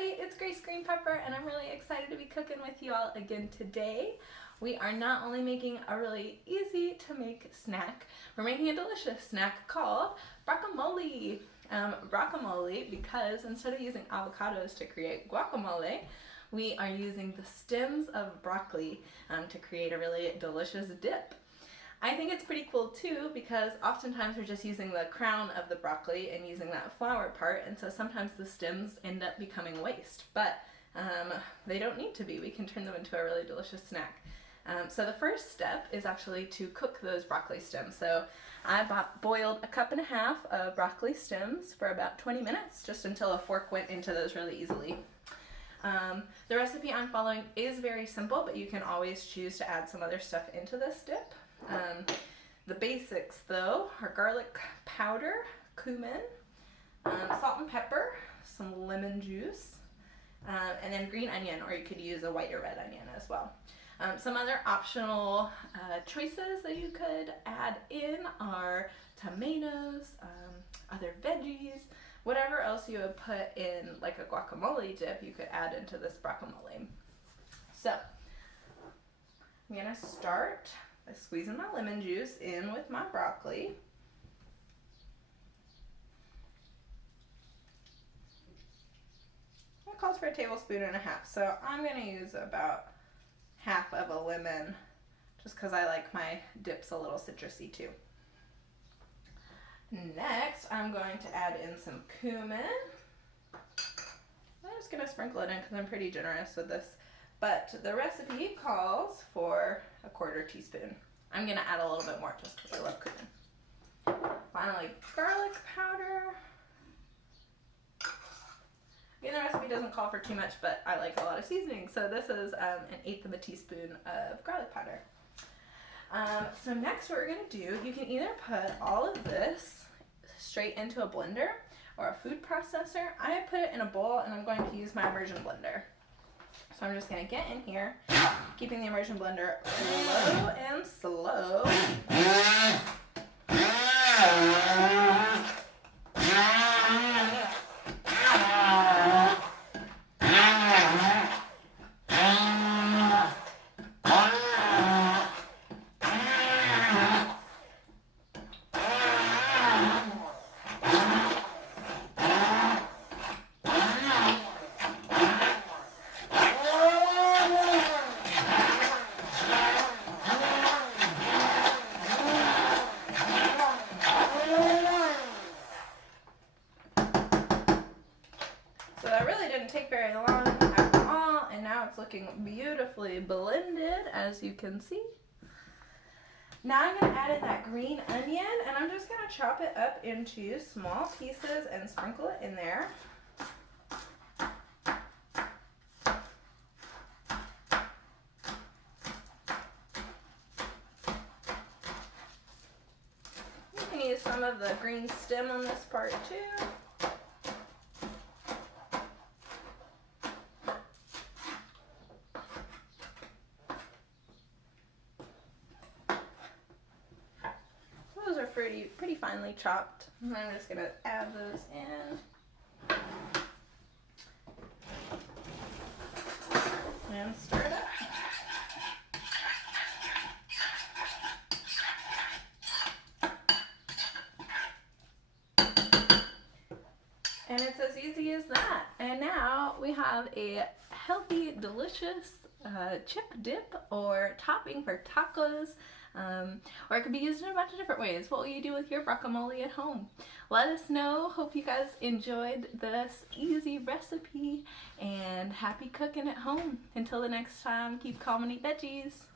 everybody, it's Grace Green Pepper and I'm really excited to be cooking with you all again today. We are not only making a really easy to make snack, we're making a delicious snack called Broccomole. Broccomole because instead of using avocados to create guacamole, we are using the stems of broccoli to create a really delicious dip. I think it's pretty cool too because oftentimes we're just using the crown of the broccoli and using that flower part, and so sometimes the stems end up becoming waste, but they don't need to be. We can turn them into a really delicious snack. So the first step is actually to cook those broccoli stems. So I boiled a cup and a half of broccoli stems for about 20 minutes, just until a fork went into those really easily. The recipe I'm following is very simple, but you can always choose to add some other stuff into this dip. The basics though are garlic powder, cumin, salt and pepper, some lemon juice, and then green onion, or you could use a white or red onion as well. Some other optional choices that you could add in are tomatoes, other veggies, whatever else you would put in like a guacamole dip, you could add into this broccomole. So I'm gonna start by squeezing my lemon juice in with my broccoli. It calls for 1.5 tablespoons, so I'm gonna use about half of a lemon just because I like my dips a little citrusy too. Next, I'm going to add in some cumin. I'm just going to sprinkle it in because I'm pretty generous with this, but the recipe calls for 1/4 teaspoon. I'm going to add a little bit more just because I love cumin. Finally, garlic powder. Again, the recipe doesn't call for too much, but I like a lot of seasoning, so this is 1/8 teaspoon of garlic powder. So next what we're going to do, you can either put all of this straight into a blender or a food processor. I put it in a bowl and I'm going to use my immersion blender. So I'm just going to get in here, keeping the immersion blender low and slow. So that really didn't take very long at all, and now it's looking beautifully blended, as you can see. Now I'm going to add in that green onion, and I'm just going to chop it up into small pieces and sprinkle it in there. You can use some of the green stem on this part too. Pretty finely chopped. And I'm just going to add those in and stir it up. And it's as easy as that. And now we have a healthy, delicious chip dip or topping for tacos. Or it could be used in a bunch of different ways. What will you do with your guacamole at home? Let us know. Hope you guys enjoyed this easy recipe, and happy cooking at home. Until the next time, keep calm and eat veggies.